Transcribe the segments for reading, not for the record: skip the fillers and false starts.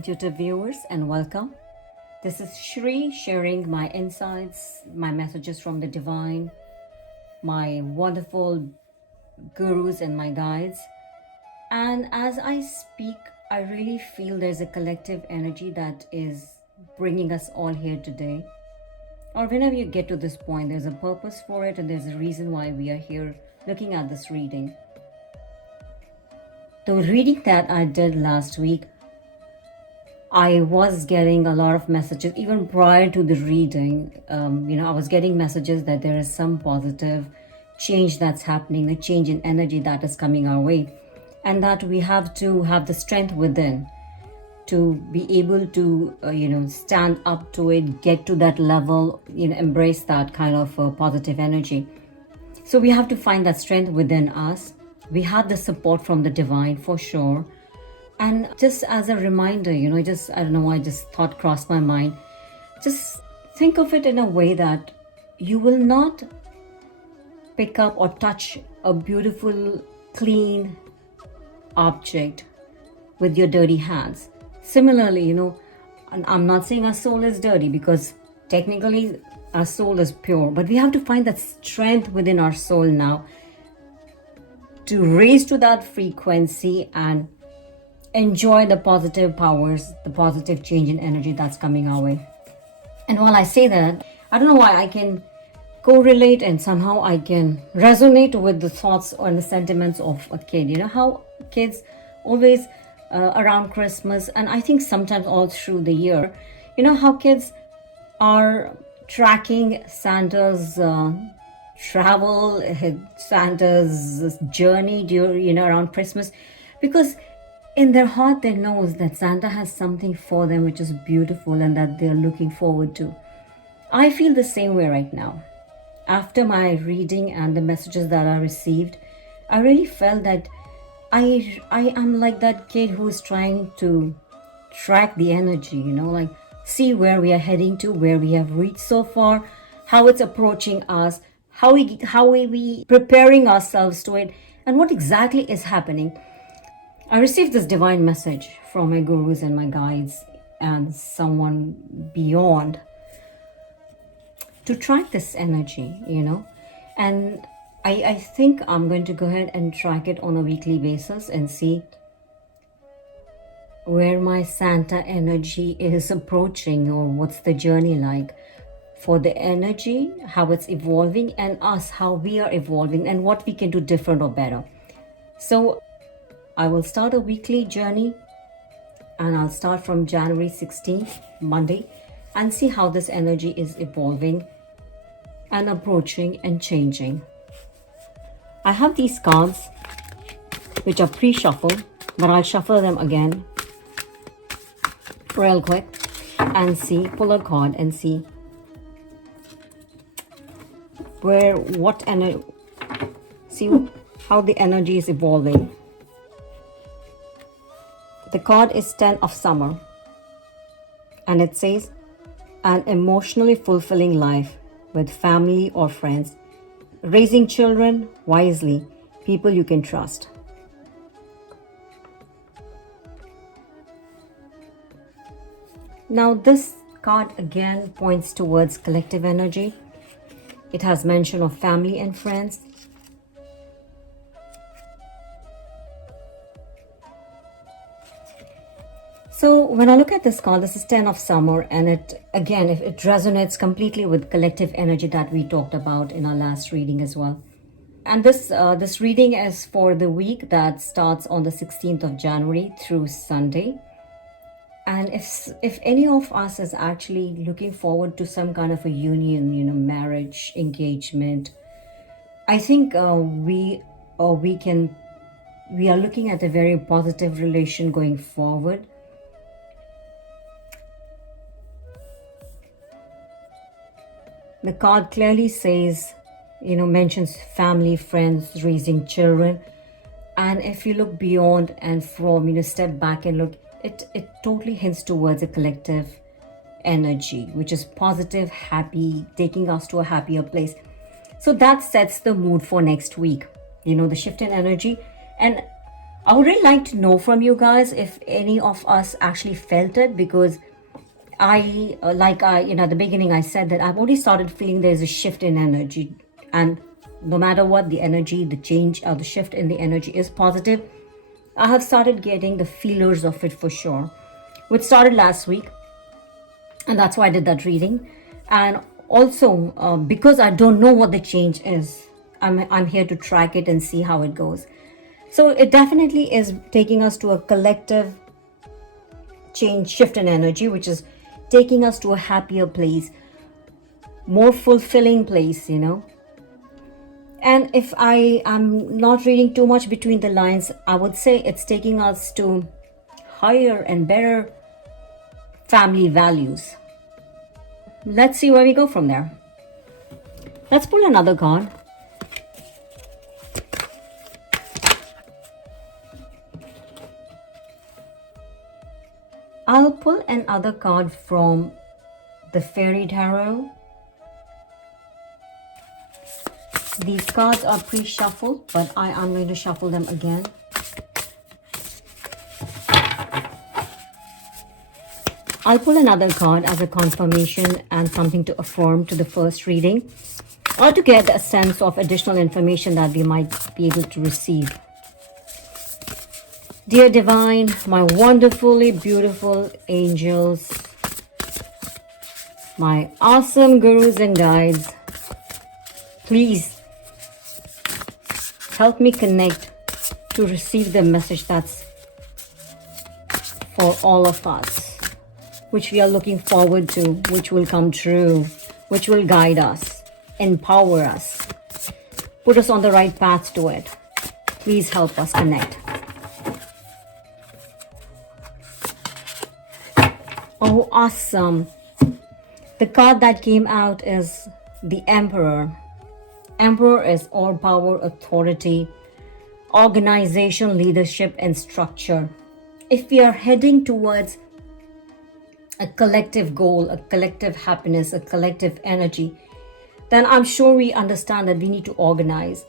intuitive viewers, and welcome. This is Shri sharing my insights, my messages from the divine, my wonderful gurus and my guides. And as I speak, I really feel there's a collective energy that is bringing us all here today. Or whenever you get to this point, there's a purpose for it and there's a reason why we are here looking at this reading. The reading that I did last week, I was getting a lot of messages even prior to the reading. I was getting messages that there is some positive change that's happening, a change in energy that is coming our way, and that we have to have the strength within to be able to, stand up to it, get to that level, embrace that kind of positive energy. So we have to find that strength within us. We have the support from the divine for sure. And just as a reminder, I don't know why thought crossed my mind. Just think of it in a way that you will not pick up or touch a beautiful, clean object with your dirty hands. Similarly, and I'm not saying our soul is dirty because technically our soul is pure, but we have to find that strength within our soul now to raise to that frequency and enjoy the positive powers, the positive change in energy that's coming our way. And while I say that, I don't know why I can correlate and somehow I can resonate with the thoughts or the sentiments of a kid. You know how kids always around Christmas, and I think sometimes all through the year, how kids are tracking Santa's travel, Santa's journey during, around Christmas, because in their heart they know that Santa has something for them which is beautiful and that they're looking forward to. I feel the same way right now. After my reading and the messages that I received, I really felt that I am like that kid who's trying to track the energy, see where we are heading to, where we have reached so far, how it's approaching us, how we preparing ourselves to it, and what exactly is happening. I received this divine message from my gurus and my guides and someone beyond to track this energy, and I think I'm going to go ahead and track it on a weekly basis and see where my Santa energy is approaching, or what's the journey like for the energy, how it's evolving, and us, how we are evolving and what we can do different or better. So I will start a weekly journey and I'll start from January 16th, Monday, and see how this energy is evolving and approaching and changing. I have these cards which are pre-shuffled, but I'll shuffle them again real quick and pull a card and see see how the energy is evolving. The card is 10 of Summer, and it says, an emotionally fulfilling life with family or friends, raising children wisely, people you can trust. Now this card again points towards collective energy. It has mention of family and friends. So when I look at this card, this is 10 of Summer, and it resonates completely with collective energy that we talked about in our last reading as well. And this reading is for the week that starts on the 16th of January through Sunday. And if any of us is actually looking forward to some kind of a union, marriage, engagement, I think we are looking at a very positive relation going forward. The card clearly says, mentions family, friends, raising children. And if you look beyond and from, step back and look, it totally hints towards a collective energy, which is positive, happy, taking us to a happier place. So that sets the mood for next week, the shift in energy. And I would really like to know from you guys if any of us actually felt it, because at the beginning I said that I've already started feeling there's a shift in energy, and no matter what, the energy, the change, or the shift in the energy is positive. I have started getting the feelers of it for sure, which started last week, and that's why I did that reading. And also, because I don't know what the change is, I'm here to track it and see how it goes. So it definitely is taking us to a collective change, shift in energy, which is taking us to a happier place, more fulfilling place, And if I am not reading too much between the lines, I would say it's taking us to higher and better family values. Let's see where we go from there. Let's pull another card. I'll pull another card from the Fairy Tarot. These cards are pre-shuffled, but I am going to shuffle them again. I'll pull another card as a confirmation and something to affirm to the first reading, or to get a sense of additional information that we might be able to receive. Dear Divine, my wonderfully beautiful angels, my awesome gurus and guides, please help me connect to receive the message that's for all of us, which we are looking forward to, which will come true, which will guide us, empower us, put us on the right path to it. Please help us connect. Oh, awesome. The card that came out is the Emperor. Emperor is all power, authority, organization, leadership, and structure. If we are heading towards a collective goal, a collective happiness, a collective energy, then I'm sure we understand that we need to organize.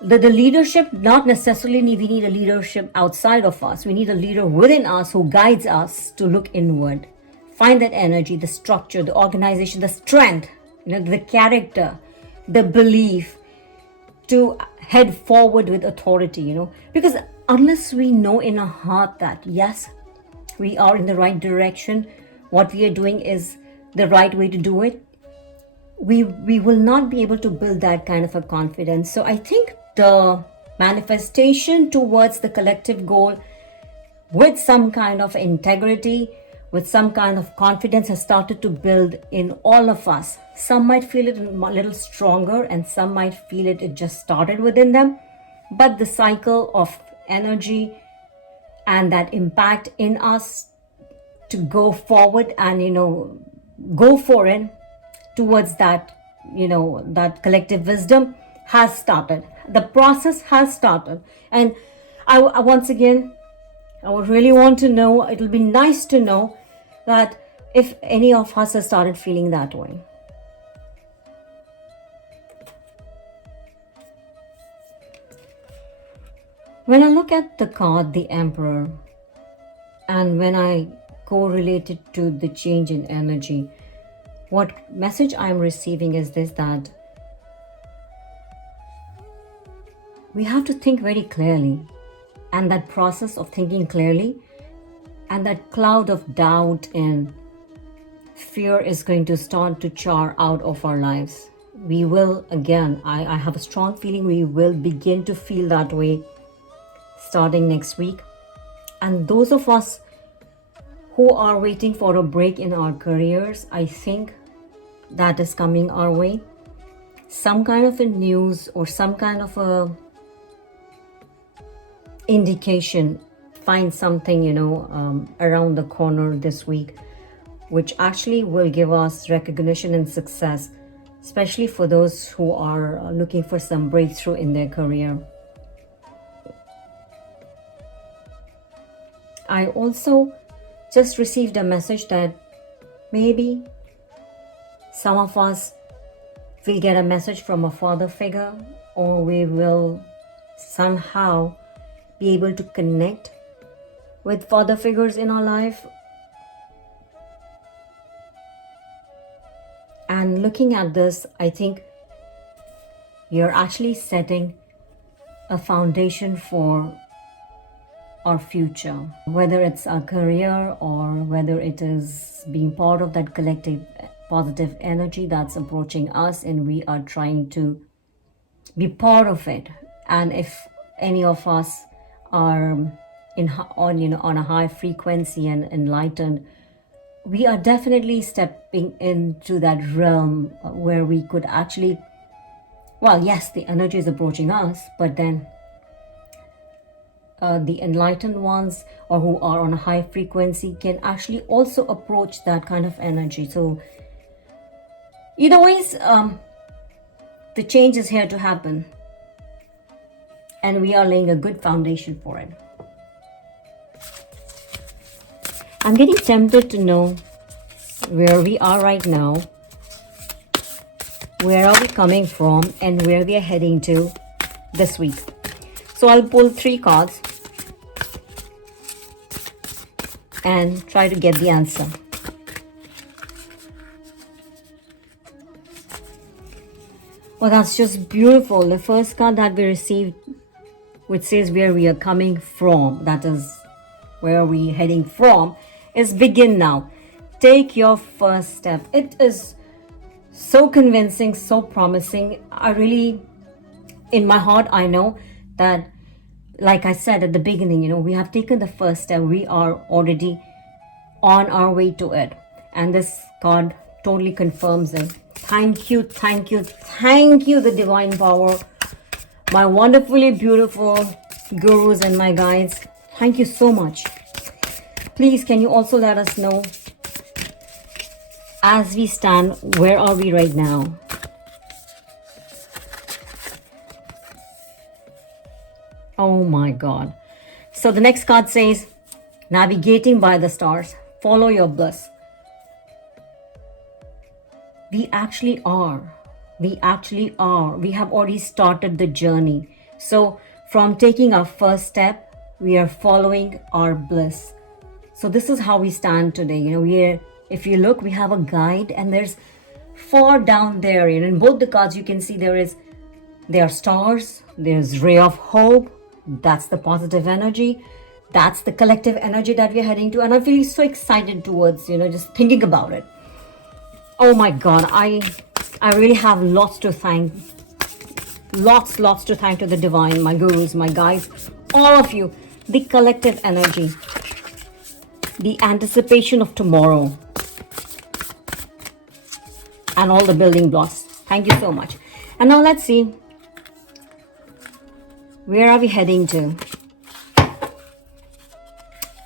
The leadership, not necessarily we need a leadership outside of us. We need a leader within us who guides us to look inward. Find that energy, the structure, the organization, the strength, the character, the belief to head forward with authority, Because unless we know in our heart that, yes, we are in the right direction, what we are doing is the right way to do it, we will not be able to build that kind of a confidence. So I think the manifestation towards the collective goal with some kind of integrity, with some kind of confidence has started to build in all of us. Some might feel it a little stronger and some might feel it just started within them. But the cycle of energy and that impact in us to go forward and, go for it towards that, that collective wisdom has started. The process has started. And I once again, I would really want to know, it'll be nice to know that if any of us has started feeling that way. When I look at the card, the Emperor, and when I correlate it to the change in energy, what message I'm receiving is this, that we have to think very clearly, and that process of thinking clearly and that cloud of doubt and fear is going to start to char out of our lives. We will, again, I have a strong feeling we will begin to feel that way starting next week. And those of us who are waiting for a break in our careers, I think that is coming our way. Some kind of a news or some kind of a indication, find something, around the corner this week, which actually will give us recognition and success, especially for those who are looking for some breakthrough in their career. I also just received a message that maybe some of us will get a message from a father figure, or we will somehow be able to connect with father figures in our life. And looking at this, I think you're actually setting a foundation for our future, whether it's our career or whether it is being part of that collective positive energy that's approaching us and we are trying to be part of it. And if any of us are on a high frequency and enlightened, we are definitely stepping into that realm where we could actually, well, yes, the energy is approaching us, but then the enlightened ones or who are on a high frequency can actually also approach that kind of energy. So either ways, the change is here to happen, and we are laying a good foundation for it. I'm getting tempted to know where we are right now, where are we coming from, and where we are heading to this week. So I'll pull 3 cards and try to get the answer. Well, that's just beautiful. The first card that we received, which says where we are coming from, that is where we're heading from, is begin now. Take your first step. It is so convincing, so promising. I really, in my heart, I know that, like I said at the beginning, we have taken the first step. We are already on our way to it. And this card totally confirms it. Thank you, thank you, thank you, the divine power, my wonderfully beautiful gurus and my guides. Thank you so much. Please, can you also let us know, as we stand, where are we right now? Oh my God. So the next card says, navigating by the stars, follow your bliss. We actually are. We actually are. We have already started the journey. So from taking our first step, we are following our bliss. So this is how we stand today. If you look, we have a guide, and there's far down there, in both the cards, you can see there are stars, there's ray of hope. That's the positive energy. That's the collective energy that we're heading to. And I'm feeling so excited towards, just thinking about it. Oh my God, I really have lots to thank. Lots to thank to the divine, my gurus, my guides, all of you. The collective energy. The anticipation of tomorrow. And all the building blocks. Thank you so much. And now let's see. Where are we heading to?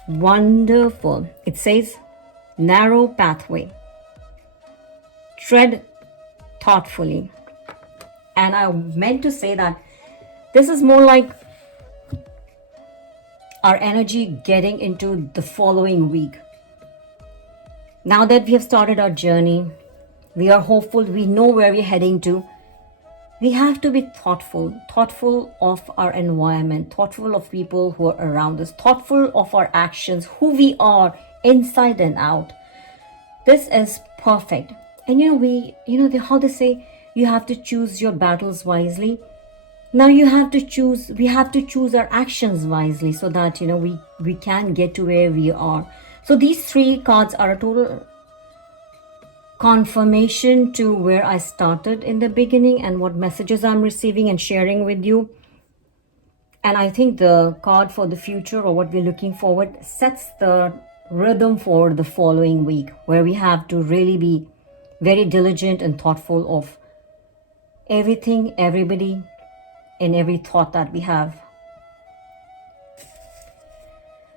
Wonderful. It says, narrow pathway. Tread thoughtfully. And I meant to say that this is more like our energy getting into the following week. Now that we have started our journey, we are hopeful, we know where we're heading to. We have to be thoughtful of our environment, thoughtful of people who are around us, thoughtful of our actions, who we are inside and out. This is perfect. And how they say, you have to choose your battles wisely. Now we have to choose our actions wisely so that, we can get to where we are. So these 3 cards are a total confirmation to where I started in the beginning and what messages I'm receiving and sharing with you. And I think the card for the future, or what we're looking forward, sets the rhythm for the following week, where we have to really be very diligent and thoughtful of everything, everybody, and every thought that we have.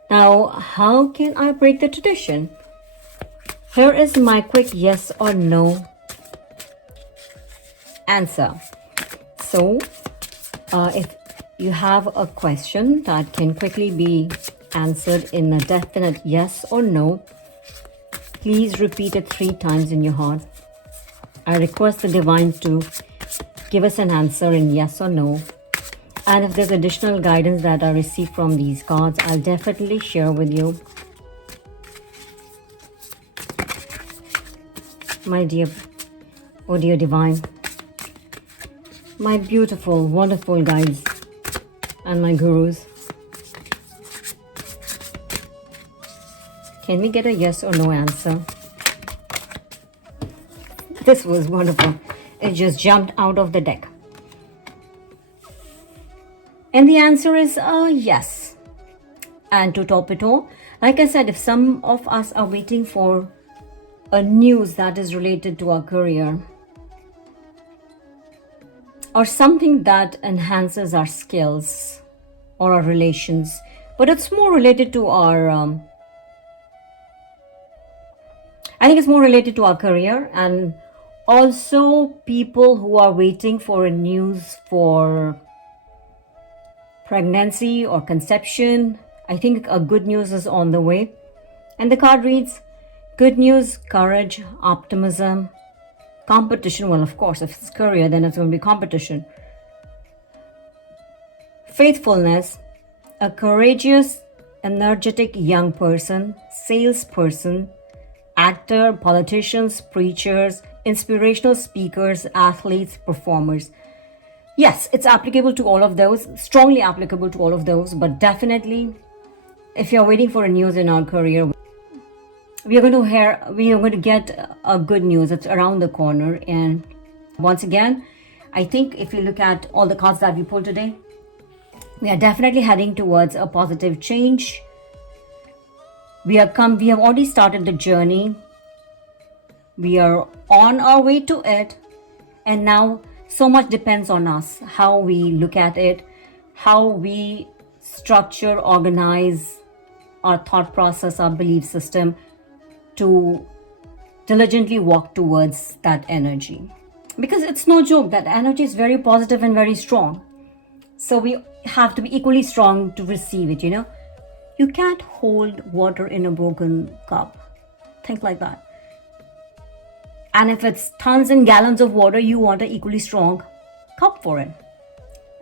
Now, how can I break the tradition? Here is my quick yes or no answer. So, if you have a question that can quickly be answered in a definite yes or no, please repeat it 3 times in your heart. I request the divine to give us an answer in yes or no. And if there's additional guidance that I receive from these cards, I'll definitely share with you. My dear, oh dear divine, my beautiful, wonderful guides and my gurus. Can we get a yes or no answer? This was wonderful. It just jumped out of the deck. And the answer is yes. And to top it all, like I said, if some of us are waiting for a news that is related to our career or something that enhances our skills or our relations, but it's more related to our I think it's more related to our career, and also people who are waiting for a news for pregnancy or conception. I think a good news is on the way. And the card reads, good news, courage, optimism, competition. Well, of course, if it's career, then it's going to be competition. Faithfulness, a courageous, energetic young person, salesperson, actor, politicians, preachers, inspirational speakers, athletes, performers. Yes, it's applicable to all of those, strongly applicable to all of those, but definitely if you're waiting for a news in our career, we are going to get a good news. It's around the corner. And once again, I think if you look at all the cards that we pulled today, we are definitely heading towards a positive change. We have already started the journey. We are on our way to it. And now so much depends on us, how we look at it, how we structure, organize our thought process, our belief system to diligently walk towards that energy. Because it's no joke, that energy is very positive and very strong. So we have to be equally strong to receive it, you know. You can't hold water in a broken cup. Think like that. And if it's tons and gallons of water, you want an equally strong cup for it.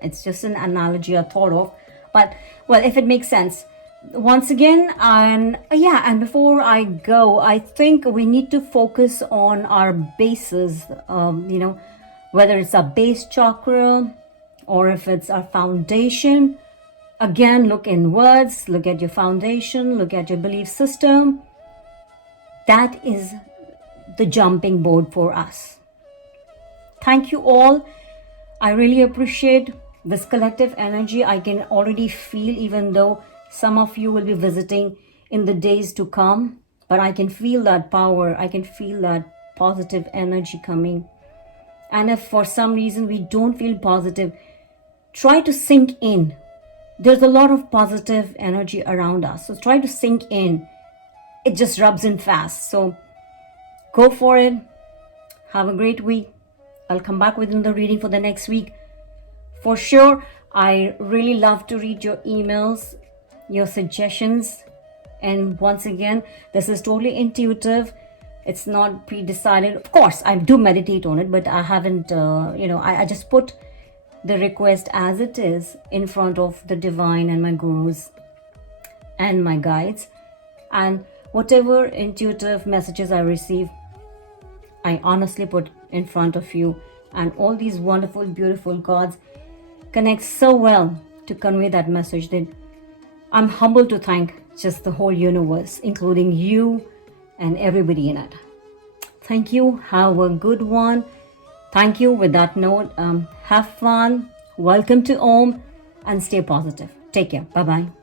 It's just an analogy I thought of. But, well, if it makes sense. Once again, and before I go, I think we need to focus on our bases, whether it's our base chakra or if it's our foundation. Again, look inwards, look at your foundation, look at your belief system. That is the jumping board for us. Thank you all. I really appreciate this collective energy. I can already feel, even though some of you will be visiting in the days to come, but I can feel that power. I can feel that positive energy coming. And if for some reason we don't feel positive, try to sink in. There's a lot of positive energy around us. So try to sink in. It just rubs in fast. So go for it. Have a great week. I'll come back within the reading for the next week. For sure, I really love to read your emails, your suggestions. And once again, this is totally intuitive. It's not pre-decided. Of course, I do meditate on it, but I haven't, I just put the request as it is in front of the divine and my gurus and my guides. And whatever intuitive messages I receive, I honestly put in front of you. And all these wonderful, beautiful gods connect so well to convey that message that I'm humbled to thank just the whole universe, including you and everybody in it. Thank you. Have a good one. Thank you. With that note, have fun. Welcome to Aum and stay positive. Take care. Bye-bye.